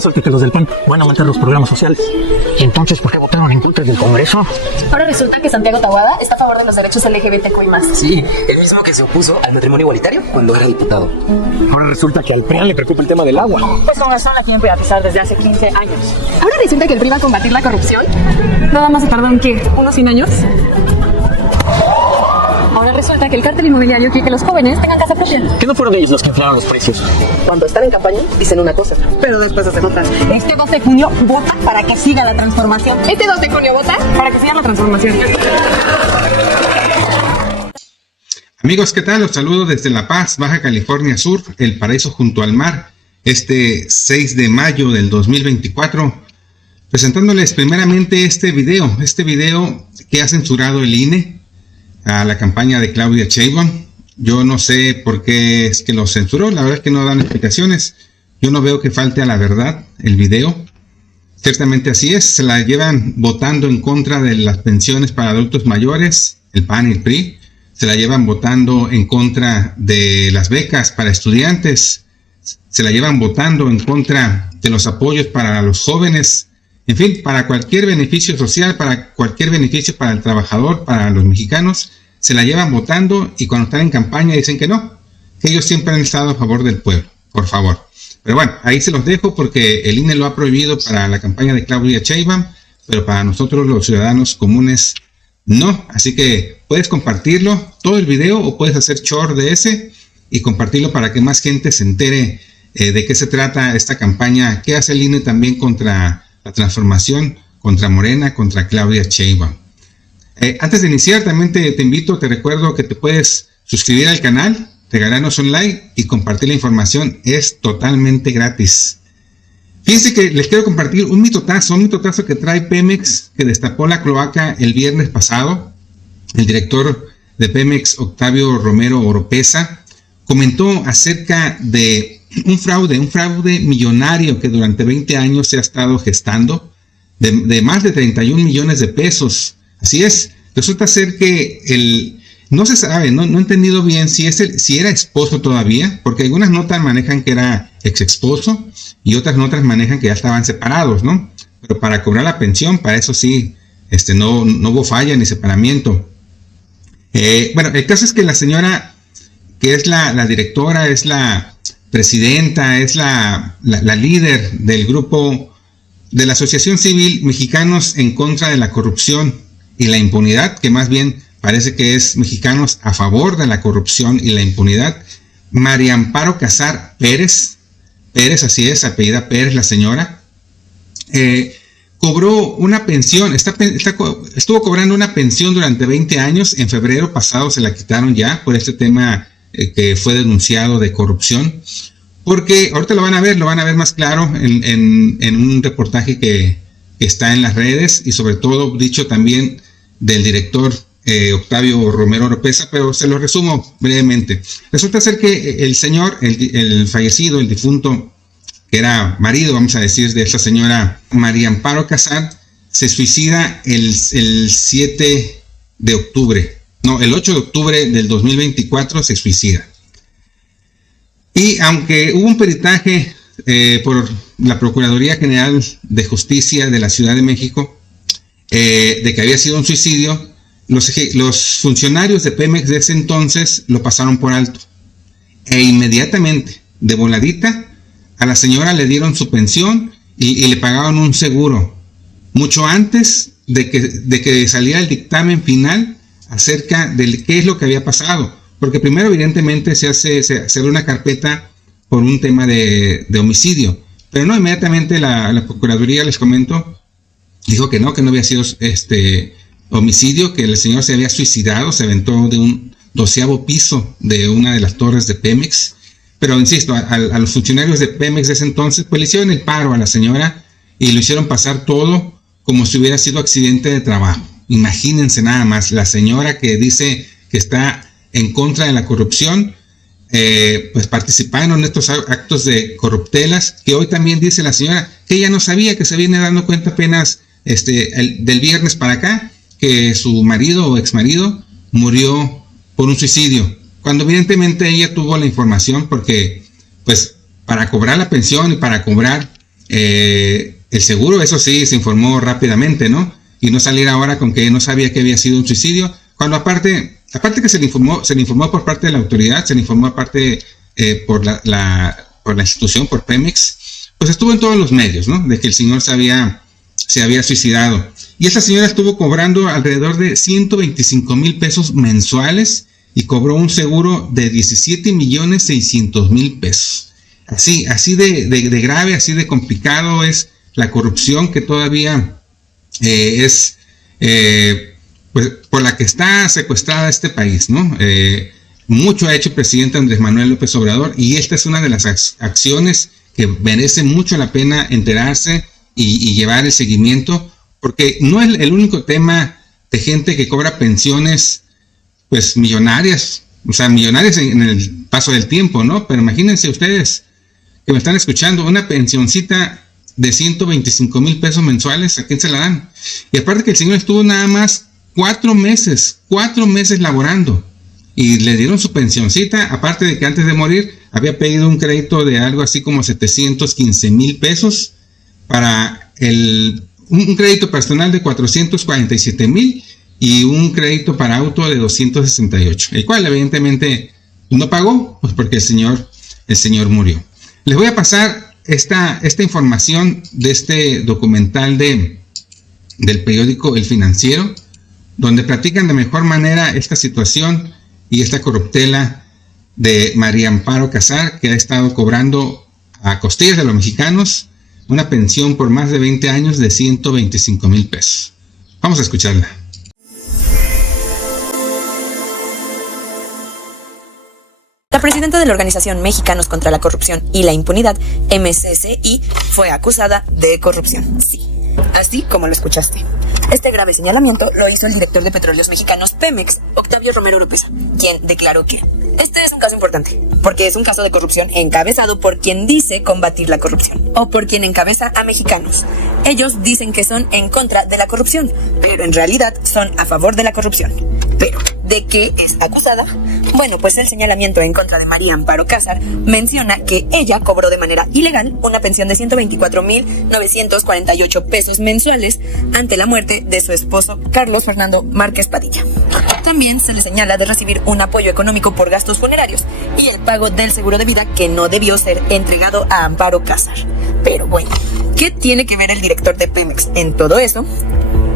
resulta que los del PAN van a aumentar los programas sociales. Entonces, ¿por qué votaron en contra del Congreso? Ahora resulta que Santiago Taboada está a favor de los derechos LGBTQI+. Sí, el mismo que se opuso al matrimonio igualitario cuando era diputado. Ahora resulta que al PRIAN le preocupa el tema del agua. Pues con razón la quieren privatizar desde hace 15 años. Ahora resulta que el PRI va a combatir la corrupción. Nada más se tardaron, ¿qué? ¿Unos 100 años? Ahora resulta que el cártel inmobiliario quiere que los jóvenes tengan casa propia. ¿Que no fueron ellos los que inflaron los precios? Cuando están en campaña dicen una cosa, pero después hacen otra. Este 2 de junio vota para que siga la transformación. Este 2 de junio vota para que siga la transformación. Amigos, ¿qué tal? Los saludo desde La Paz, Baja California Sur, el paraíso junto al mar, este 6 de mayo del 2024, presentándoles primeramente este video que ha censurado el INE a la campaña de Claudia Sheinbaum. Yo no sé por qué es que lo censuró, la verdad es que no dan explicaciones. Yo no veo que falte a la verdad el video. Ciertamente así es, se la llevan votando en contra de las pensiones para adultos mayores, el PAN y el PRI. Se la llevan votando en contra de las becas para estudiantes. Se la llevan votando en contra de los apoyos para los jóvenes. En fin, para cualquier beneficio social, para cualquier beneficio para el trabajador, para los mexicanos, se la llevan votando y cuando están en campaña dicen que no, que ellos siempre han estado a favor del pueblo, por favor. Pero bueno, ahí se los dejo porque el INE lo ha prohibido para la campaña de Claudia Sheinbaum, pero para nosotros los ciudadanos comunes no. Así que puedes compartirlo, todo el video, o puedes hacer short de ese y compartirlo para que más gente se entere de qué se trata esta campaña que hace el INE también contra la transformación, contra Morena, contra Claudia Sheinbaum. Antes de iniciar, también te invito, te recuerdo que te puedes suscribir al canal, regalarnos un like y compartir la información. Es totalmente gratis. Fíjense que les quiero compartir un mitotazo que trae Pemex, que destapó la cloaca el viernes pasado. El director de Pemex, Octavio Romero Oropesa, comentó acerca de un fraude millonario que durante 20 años se ha estado gestando, de más de 31 millones de pesos. Así es, resulta ser que no se sabe, no he entendido bien si era esposo todavía, porque algunas notas manejan que era ex esposo y otras notas manejan que ya estaban separados, ¿no? Pero para cobrar la pensión, para eso sí, no hubo falla ni separamiento. Bueno, el caso es que la señora, que es la directora, es la presidenta, es la líder del grupo de la Asociación Civil Mexicanos en contra de la corrupción y la impunidad, que más bien parece que es Mexicanos a favor de la corrupción y la impunidad. María Amparo Casar Pérez, así es, apellida Pérez la señora, cobró una pensión, estuvo cobrando una pensión durante 20 años, en febrero pasado se la quitaron ya por este tema que fue denunciado de corrupción, porque ahorita lo van a ver más claro en un reportaje que está en las redes y sobre todo dicho también del director Octavio Romero Oropesa, pero se lo resumo brevemente. Resulta ser que el señor, el fallecido, el difunto, que era marido, vamos a decir, de esta señora María Amparo Casar, se suicida el 7 de octubre. No, el 8 de octubre del 2024 se suicida. Y aunque hubo un peritaje por la Procuraduría General de Justicia de la Ciudad de México de que había sido un suicidio, los funcionarios de Pemex de ese entonces lo pasaron por alto. E inmediatamente, de voladita, a la señora le dieron su pensión y le pagaban un seguro, mucho antes de que saliera el dictamen final acerca de qué es lo que había pasado, porque primero evidentemente se abre una carpeta por un tema de homicidio, pero no, inmediatamente la Procuraduría, les comento, dijo que no había sido homicidio, que el señor se había suicidado, se aventó de un 12º piso de una de las torres de Pemex. Pero insisto, a los funcionarios de Pemex de ese entonces pues le hicieron el paro a la señora y lo hicieron pasar todo como si hubiera sido accidente de trabajo. Imagínense nada más, la señora que dice que está en contra de la corrupción, pues participando en estos actos de corruptelas, que hoy también dice la señora que ella no sabía, que se viene dando cuenta apenas del viernes para acá, que su marido o exmarido murió por un suicidio, cuando evidentemente ella tuvo la información, porque pues para cobrar la pensión y para cobrar el seguro, eso sí, se informó rápidamente, ¿no? Y no salir ahora con que no sabía que había sido un suicidio, cuando aparte que se le informó por parte de la autoridad, se le informó aparte por la institución, por Pemex, pues estuvo en todos los medios, ¿no? De que el señor se había suicidado. Y esta señora estuvo cobrando alrededor de 125,000 pesos mensuales y cobró un seguro de 17,600,000 pesos. Así de grave, así de complicado es la corrupción que todavía es pues, por la que está secuestrada este país, ¿no? Mucho ha hecho el presidente Andrés Manuel López Obrador y esta es una de las acciones que merece mucho la pena enterarse y llevar el seguimiento, porque no es el único tema de gente que cobra pensiones pues millonarias, o sea, millonarias en el paso del tiempo, ¿no? Pero imagínense ustedes que me están escuchando, una pensioncita de 125,000 pesos mensuales, ¿a quién se la dan? Y aparte que el señor estuvo nada más 4 meses laborando y le dieron su pensioncita, aparte de que antes de morir había pedido un crédito de algo así como 715,000 pesos para un crédito personal de 447,000 y un crédito para auto de 268, el cual evidentemente no pagó, pues porque el señor murió. Les voy a pasar esta información de este documental del periódico El Financiero, donde platican de mejor manera esta situación y esta corruptela de María Amparo Casar, que ha estado cobrando a costillas de los mexicanos una pensión por más de 20 años de 125,000 pesos. Vamos a escucharla. La presidenta de la Organización Mexicanos contra la Corrupción y la Impunidad, MCCI, fue acusada de corrupción. Sí, así como lo escuchaste. Este grave señalamiento lo hizo el director de Petróleos Mexicanos, Pemex, Octavio Romero Oropesa, quien declaró que este es un caso importante, porque es un caso de corrupción encabezado por quien dice combatir la corrupción, o por quien encabeza a mexicanos. Ellos dicen que son en contra de la corrupción, pero en realidad son a favor de la corrupción. Pero, ¿de qué es acusada? Bueno, pues el señalamiento en contra de María Amparo Casar menciona que ella cobró de manera ilegal una pensión de 124,948 pesos mensuales ante la muerte de su esposo Carlos Fernando Márquez Padilla. También se le señala de recibir un apoyo económico por gastos funerarios y el pago del seguro de vida que no debió ser entregado a Amparo Casar. Pero bueno, ¿qué tiene que ver el director de Pemex en todo eso?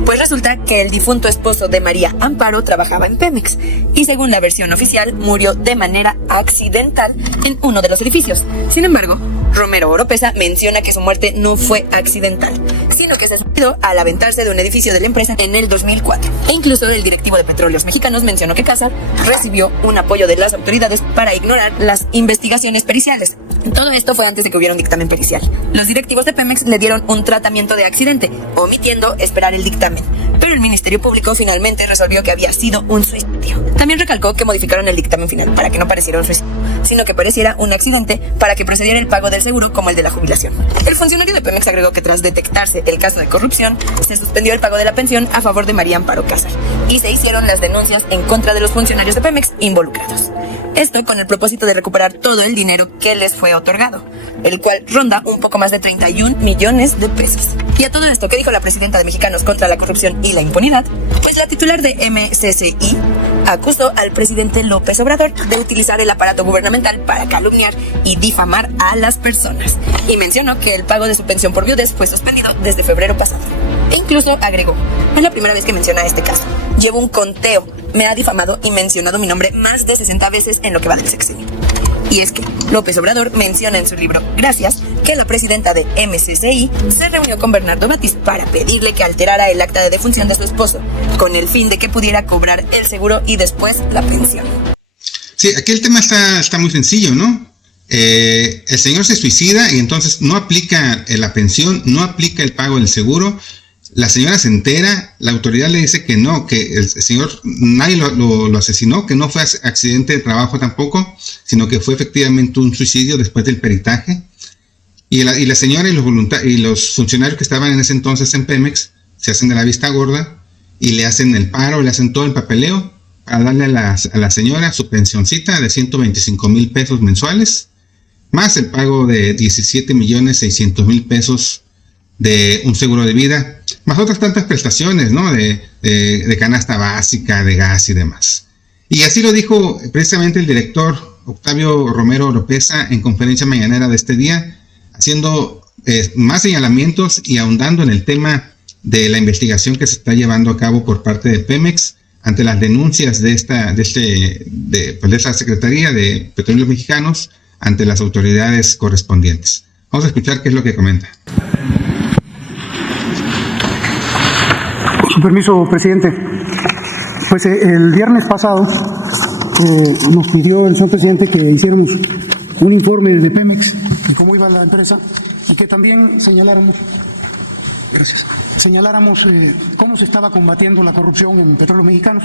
Pues resulta que el difunto esposo de María Amparo trabajaba en Pemex y según la versión oficial murió de manera accidental en uno de los edificios. Sin embargo, Romero Oropesa menciona que su muerte no fue accidental, sino que se suicidó al aventarse de un edificio de la empresa en el 2004. E incluso el directivo de Petróleos Mexicanos mencionó que Casar recibió un apoyo de las autoridades para ignorar las investigaciones periciales. Todo esto fue antes de que hubiera un dictamen pericial. Los directivos de Pemex le dieron un tratamiento de accidente, omitiendo esperar el dictamen. Pero el Ministerio Público finalmente resolvió que había sido un suicidio. También recalcó que modificaron el dictamen final para que no pareciera un suicidio, sino que pareciera un accidente para que procediera el pago del seguro como el de la jubilación. El funcionario de Pemex agregó que tras detectarse el caso de corrupción, se suspendió el pago de la pensión a favor de María Amparo Casar y se hicieron las denuncias en contra de los funcionarios de Pemex involucrados. Esto con el propósito de recuperar todo el dinero que les fue otorgado, el cual ronda un poco más de 31 millones de pesos. Y a todo esto, ¿qué dijo la presidenta de Mexicanos contra la Corrupción y la Impunidad? Pues la titular de MCCI acusó al presidente López Obrador de utilizar el aparato gubernamental para calumniar y difamar a las personas. Y mencionó que el pago de su pensión por viudez fue suspendido desde febrero pasado. E incluso agregó, es la primera vez que menciona este caso. Llevo un conteo, me ha difamado y mencionado mi nombre más de 60 veces en lo que va del sexenio. Y es que López Obrador menciona en su libro Gracias que la presidenta de MCCI se reunió con Bernardo Batis para pedirle que alterara el acta de defunción de su esposo, con el fin de que pudiera cobrar el seguro y después la pensión. Sí, aquí el tema está muy sencillo, ¿no? El señor se suicida y entonces no aplica la pensión, no aplica el pago del seguro. La señora se entera, la autoridad le dice que no, que el señor, nadie lo asesinó, que no fue accidente de trabajo tampoco, sino que fue efectivamente un suicidio después del peritaje. Y la señora y los funcionarios que estaban en ese entonces en Pemex se hacen de la vista gorda y le hacen el paro, le hacen todo el papeleo para darle a la señora su pensioncita de 125,000 pesos mensuales, más el pago de 17.600.000 pesos de un seguro de vida, más otras tantas prestaciones, ¿no? de canasta básica, de gas y demás. Y así lo dijo precisamente el director Octavio Romero Oropeza en conferencia mañanera de este día, haciendo más señalamientos y ahondando en el tema de la investigación que se está llevando a cabo por parte de Pemex ante las denuncias de esta Secretaría de Petróleos Mexicanos ante las autoridades correspondientes. Vamos a escuchar qué es lo que comenta. Con su permiso, presidente. Pues el viernes pasado nos pidió el señor presidente que hiciéramos un informe de Pemex de cómo iba la empresa y que también señaláramos cómo se estaba combatiendo la corrupción en Petróleos Mexicanos,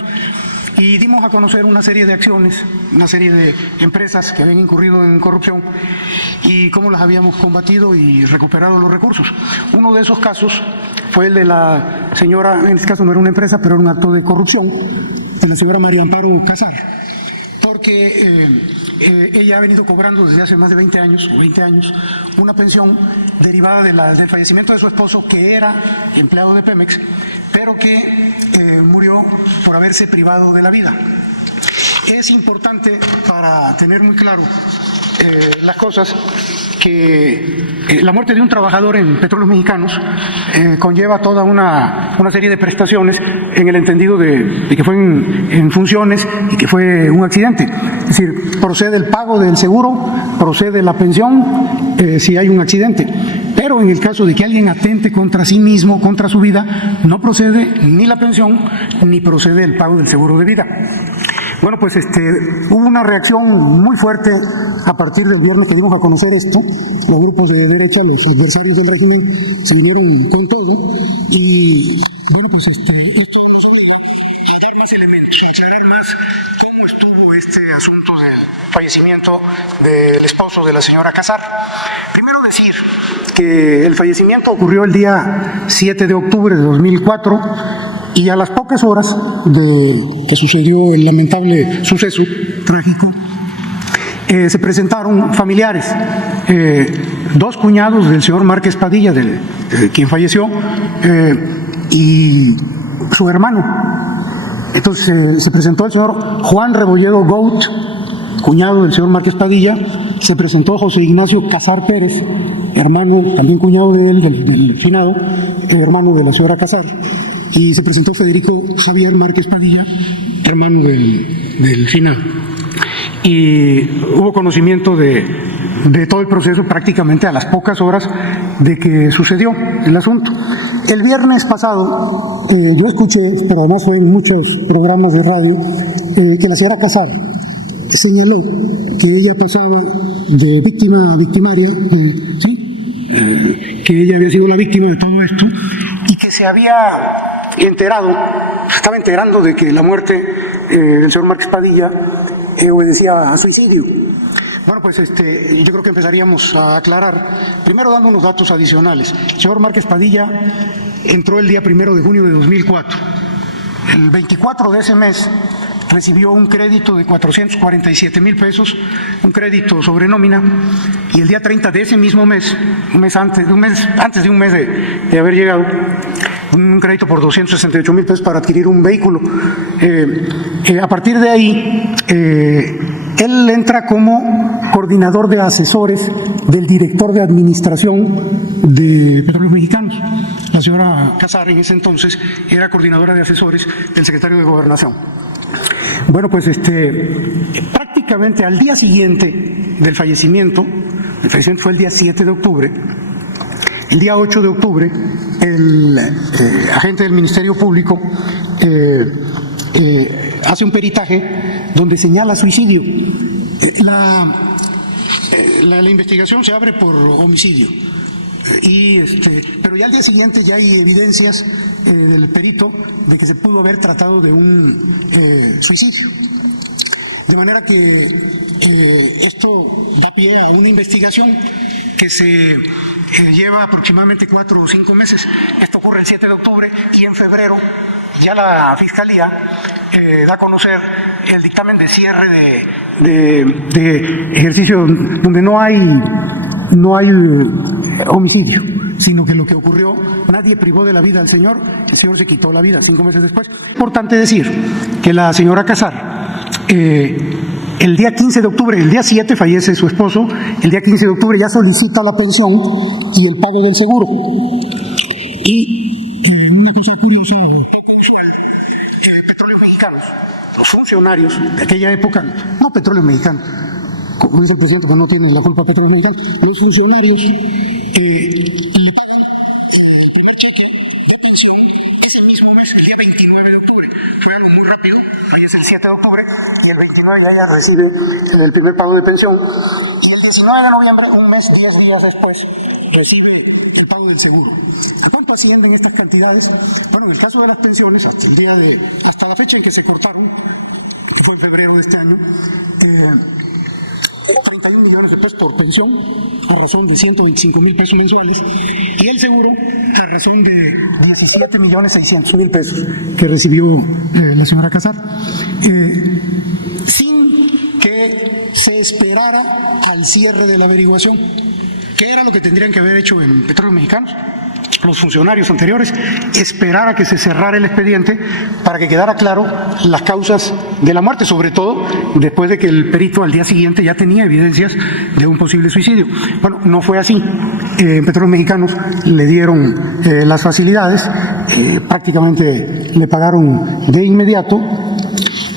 y dimos a conocer una serie de acciones, una serie de empresas que habían incurrido en corrupción y cómo las habíamos combatido y recuperado los recursos. Uno de esos casos fue el de la señora, en este caso no era una empresa, pero era un acto de corrupción, de la señora María Amparo Casar, porque ella ha venido cobrando desde hace más de 20 años, una pensión derivada del fallecimiento de su esposo, que era empleado de Pemex, pero que murió por haberse privado de la vida. Es importante, para tener muy claro las cosas, que la muerte de un trabajador en Petróleos Mexicanos conlleva toda una serie de prestaciones, en el entendido de que fue en funciones y que fue un accidente. Es decir, procede el pago del seguro, procede la pensión si hay un accidente. Pero en el caso de que alguien atente contra sí mismo, contra su vida, no procede ni la pensión ni procede el pago del seguro de vida. Bueno, pues hubo una reacción muy fuerte a partir del viernes que dimos a conocer esto. Los grupos de derecha, los adversarios del régimen, se vinieron con todo. Y bueno, pues esto nos obliga a dar más elementos, a aclarar más cómo estuvo este asunto del fallecimiento del esposo de la señora Casar. Primero decir que el fallecimiento ocurrió el día 7 de octubre de 2004, y a las pocas horas de que sucedió el lamentable suceso trágico, se presentaron familiares, dos cuñados del señor Márquez Padilla, quien falleció, y su hermano. Entonces se presentó el señor Juan Rebolledo Gout, cuñado del señor Márquez Padilla, se presentó José Ignacio Casar Pérez, hermano, también cuñado de él, del finado, hermano de la señora Casar, y se presentó Federico Javier Márquez Padilla, hermano del finado. Y hubo conocimiento de todo el proceso prácticamente a las pocas horas de que sucedió el asunto. El viernes pasado yo escuché, pero además fue en muchos programas de radio, que la señora Casar señaló que ella pasaba de víctima a victimaria, que ella había sido la víctima de todo esto y que se estaba enterando de que la muerte del señor Márquez Padilla obedecía a suicidio. Bueno, pues yo creo que empezaríamos a aclarar, primero dando unos datos adicionales. El señor Márquez Padilla entró el día 1 de junio de 2004. El 24 de ese mes recibió un crédito de 447,000 pesos, un crédito sobre nómina, y el día 30 de ese mismo mes, antes de un mes de haber llegado, un crédito por 268,000 pesos para adquirir un vehículo. A partir de ahí, él entra como coordinador de asesores del director de administración de Petróleos Mexicanos. La señora Casar en ese entonces era coordinadora de asesores del secretario de Gobernación. Bueno, pues prácticamente al día siguiente del fallecimiento, el fallecimiento fue el día 7 de octubre, el día 8 de octubre, el agente del Ministerio Público hace un peritaje donde señala suicidio. La investigación se abre por homicidio, pero ya al día siguiente ya hay evidencias del perito de que se pudo haber tratado de un suicidio. De manera que esto da pie a una investigación que se lleva aproximadamente 4 o 5 meses. Esto ocurre el 7 de octubre y en febrero ya la Fiscalía da a conocer el dictamen de cierre de ejercicio donde no hay homicidio, sino que lo que ocurrió, nadie privó de la vida al señor, el señor se quitó la vida 5 meses después. Importante decir que la señora Casar, el día 15 de octubre, el día 7 fallece su esposo, el día 15 de octubre ya solicita la pensión y el pago del seguro. Y una cosa curiosa, Petróleos Mexicanos, los funcionarios de aquella época, no Petróleos Mexicanos, como dice el presidente, pues no tienen la culpa Petróleos Mexicanos, los funcionarios le pagan el primer cheque de pensión ese mismo mes, el día 29 de octubre. Fue algo muy rápido, hoy es el 7 de octubre y el 29 ya recibe el primer pago de pensión. Y el 19 de noviembre, un mes, 10 días después, recibe el pago del seguro. ¿A cuánto ascienden estas cantidades? Bueno, en el caso de las pensiones, hasta la fecha en que se cortaron, que fue en febrero de este año, 31 millones de pesos por pensión, a razón de 125,000 pesos mensuales, y el seguro a razón de 17,600,000 pesos que recibió la señora Casar, sin que se esperara al cierre de la averiguación, que era lo que tendrían que haber hecho en Petróleos Mexicanos los funcionarios anteriores, esperar a que se cerrara el expediente para que quedara claro las causas de la muerte, sobre todo después de que el perito al día siguiente ya tenía evidencias de un posible suicidio. Bueno, no fue así. En Petróleos Mexicanos le dieron las facilidades, prácticamente le pagaron de inmediato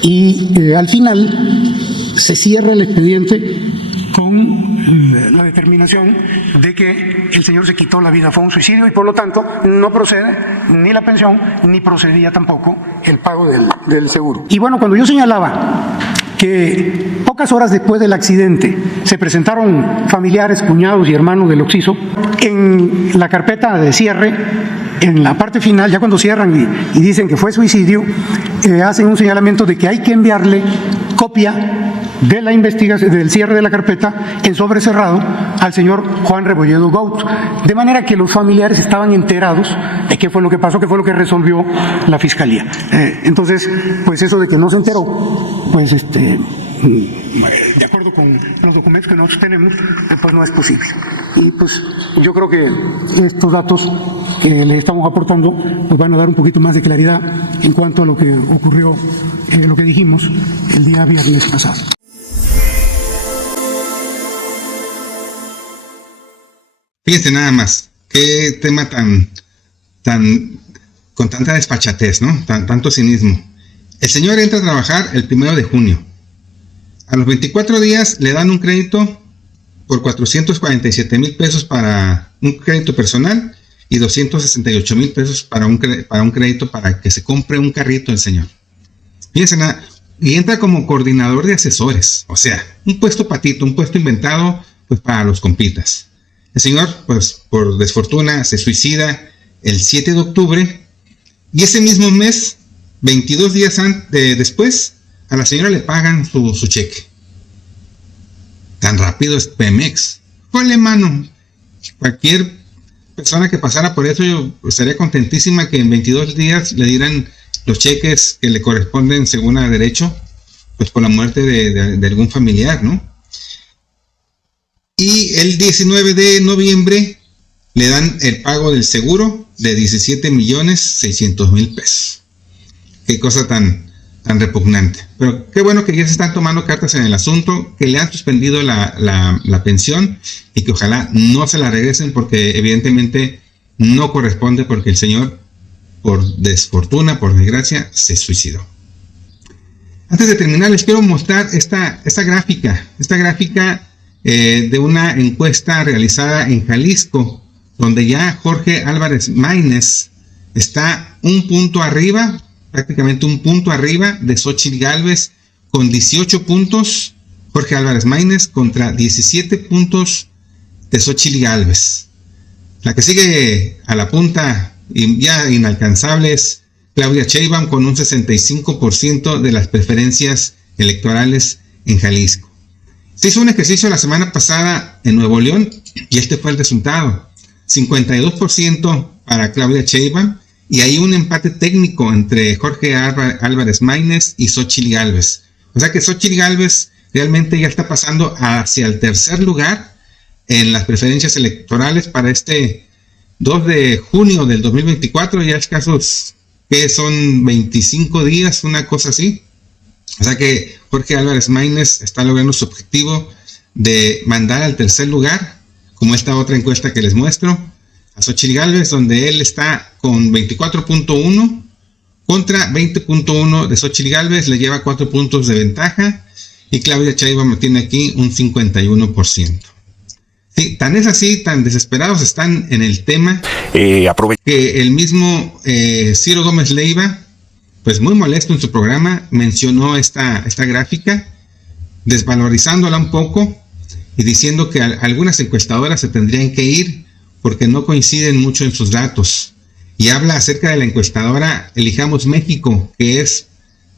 y al final se cierra el expediente con la determinación de que el señor se quitó la vida, fue un suicidio y por lo tanto no procede ni la pensión ni procedía tampoco el pago del seguro. Y bueno, cuando yo señalaba que pocas horas después del accidente se presentaron familiares, cuñados y hermanos del occiso, en la carpeta de cierre, en la parte final, ya cuando cierran y dicen que fue suicidio, hacen un señalamiento de que hay que enviarle copia de la investigación, del cierre de la carpeta en sobre cerrado al señor Juan Rebolledo Gaut, de manera que los familiares estaban enterados de qué fue lo que pasó, qué fue lo que resolvió la Fiscalía. Entonces, pues eso de que no se enteró, pues de acuerdo con los documentos que nosotros tenemos, pues no es posible. Y pues yo creo que estos datos que le estamos aportando nos van a dar un poquito más de claridad en cuanto a lo que ocurrió, lo que dijimos el día viernes pasado. Fíjense nada más, qué tema con tanta desfachatez, ¿no? Tanto cinismo. El señor entra a trabajar el 1 de junio. A los 24 días le dan un crédito por 447,000 pesos para un crédito personal y 268,000 pesos para un crédito para que se compre un carrito el señor. Fíjense nada, y entra como coordinador de asesores, o sea, un puesto patito, un puesto inventado pues para los compitas. El señor, pues por desfortuna, se suicida el 7 de octubre y ese mismo mes, 22 días después, a la señora le pagan su cheque. Tan rápido es Pemex. Ponle mano. Cualquier persona que pasara por eso, yo estaría contentísima que en 22 días le dieran los cheques que le corresponden según a derecho, pues por la muerte de algún familiar, ¿no? Y el 19 de noviembre le dan el pago del seguro de 17,600,000 pesos. Qué cosa tan repugnante. Pero qué bueno que ya se están tomando cartas en el asunto, que le han suspendido la pensión y que ojalá no se la regresen porque evidentemente no corresponde, porque el señor, por desfortuna, por desgracia, se suicidó. Antes de terminar, les quiero mostrar esta gráfica de una encuesta realizada en Jalisco, donde ya Jorge Álvarez Maínez está un punto arriba, prácticamente un punto arriba de Xóchitl Gálvez, con 18 puntos, Jorge Álvarez Maínez contra 17 puntos de Xóchitl Gálvez. La que sigue a la punta y ya inalcanzable es Claudia Sheinbaum con un 65% de las preferencias electorales en Jalisco. Se hizo un ejercicio la semana pasada en Nuevo León y este fue el resultado: 52% para Claudia Sheinbaum y hay un empate técnico entre Jorge Álvarez Maínez y Xóchitl Gálvez. O sea que Xóchitl Gálvez realmente ya está pasando hacia el tercer lugar en las preferencias electorales para este 2 de junio del 2024, ya escasos, que son 25 días, una cosa así. O sea que Jorge Álvarez Maínez está logrando su objetivo de mandar al tercer lugar, como esta otra encuesta que les muestro, a Xóchitl Gálvez, donde él está con 24.1 contra 20.1 de Xóchitl Gálvez, le lleva 4 puntos de ventaja, y Claudia Sheinbaum tiene aquí un 51%. Sí, tan es así, tan desesperados están en el tema, que el mismo Ciro Gómez Leiva, pues muy molesto en su programa, mencionó esta gráfica, desvalorizándola un poco y diciendo que algunas encuestadoras se tendrían que ir porque no coinciden mucho en sus datos. Y habla acerca de la encuestadora Elijamos México, que es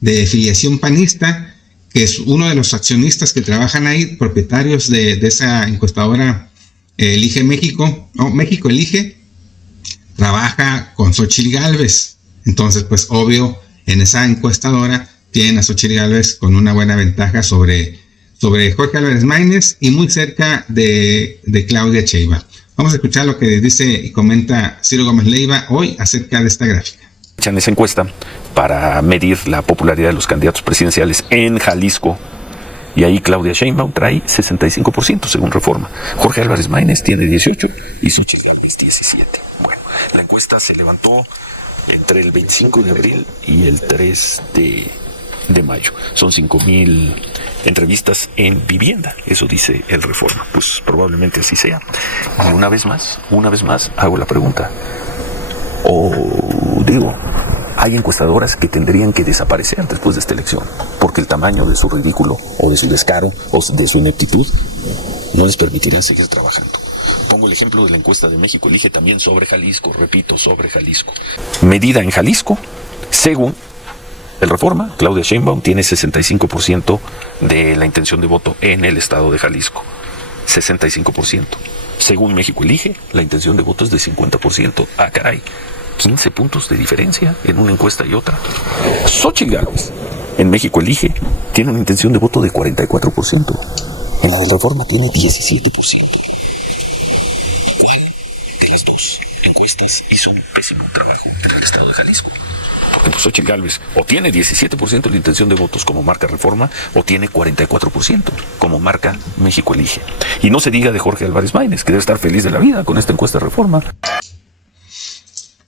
de filiación panista, que es uno de los accionistas que trabajan ahí, propietarios de esa encuestadora Elige México, no, México Elige, trabaja con Xóchitl Gálvez. Entonces, pues obvio, en esa encuestadora tienen a Xóchitl Gálvez con una buena ventaja sobre Jorge Álvarez Maínez y muy cerca de Claudia Sheinbaum. Vamos a escuchar lo que dice y comenta Ciro Gómez Leiva hoy acerca de esta gráfica. Echan esa encuesta para medir la popularidad de los candidatos presidenciales en Jalisco. Y ahí Claudia Sheinbaum trae 65% según Reforma. Jorge Álvarez Maínez tiene 18 y Xóchitl Gálvez 17. Bueno, la encuesta se levantó entre el 25 de abril y el 3 de mayo. Son 5,000 entrevistas en vivienda, eso dice el Reforma. Pues probablemente así sea. Y una vez más hago la pregunta. Hay encuestadoras que tendrían que desaparecer después de esta elección, porque el tamaño de su ridículo, o de su descaro, o de su ineptitud, no les permitirá seguir trabajando. Pongo el ejemplo de la encuesta de México Elige también sobre Jalisco, repito, sobre Jalisco. Medida en Jalisco, según el Reforma, Claudia Sheinbaum tiene 65% de la intención de voto en el estado de Jalisco. 65%. Según México Elige, la intención de voto es de 50%. Ah, caray. 15 puntos de diferencia en una encuesta y otra. Xóchitl Gálvez, en México Elige, tiene una intención de voto de 44%. En la de Reforma tiene 17%. ¿Cuál de las dos encuestas hizo un pésimo trabajo en el estado de Jalisco? Porque Xóchitl Gálvez o tiene 17% de la intención de votos como marca Reforma, o tiene 44% como marca México Elige. Y no se diga de Jorge Álvarez Maínez, que debe estar feliz de la vida con esta encuesta de Reforma.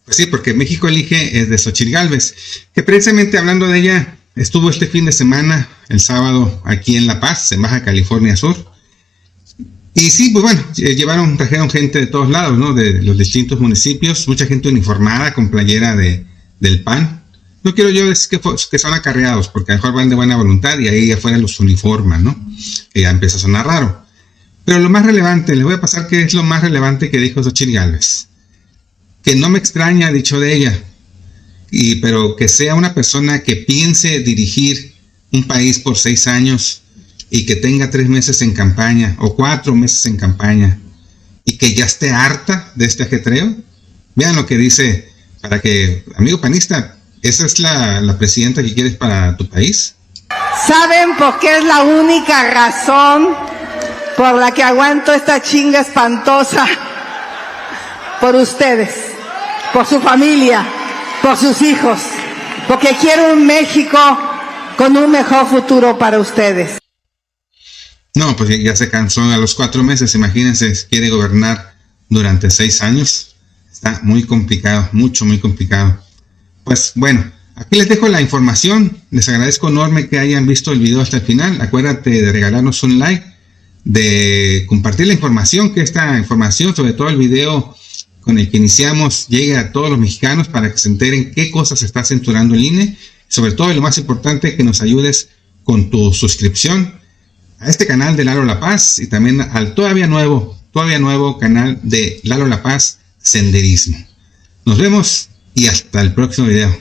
Pues sí, porque México Elige es de Xóchitl Gálvez, que precisamente hablando de ella, estuvo este fin de semana, el sábado, aquí en La Paz, en Baja California Sur. Y sí, pues bueno, trajeron gente de todos lados, ¿no? De los distintos municipios, mucha gente uniformada con playera del PAN. No quiero yo decir que son acarreados, porque a lo mejor van de buena voluntad y ahí afuera los uniforman, ¿no? Que ya empieza a sonar raro. Pero lo más relevante, les voy a pasar qué es lo más relevante que dijo Xóchitl Gálvez. Que no me extraña, dicho de ella, pero que sea una persona que piense dirigir un país por 6 años y que tenga 3 meses en campaña o 4 meses en campaña y que ya esté harta de este ajetreo. Vean lo que dice, para que, amigo panista, ¿esa es la presidenta que quieres para tu país? ¿Saben por qué es la única razón por la que aguanto esta chinga espantosa? Por ustedes, por su familia, por sus hijos, porque quiero un México con un mejor futuro para ustedes. No, pues ya se cansó a los 4 meses, imagínense, quiere gobernar durante 6 años. Está muy complicado, muy complicado. Pues bueno, aquí les dejo la información, les agradezco enorme que hayan visto el video hasta el final. Acuérdate de regalarnos un like, de compartir la información, que esta información, sobre todo el video con el que iniciamos, llegue a todos los mexicanos para que se enteren qué cosas está censurando el INE. Sobre todo, y lo más importante, que nos ayudes con tu suscripción a este canal de Lalo La Paz y también al todavía nuevo canal de Lalo La Paz Senderismo. Nos vemos y hasta el próximo video.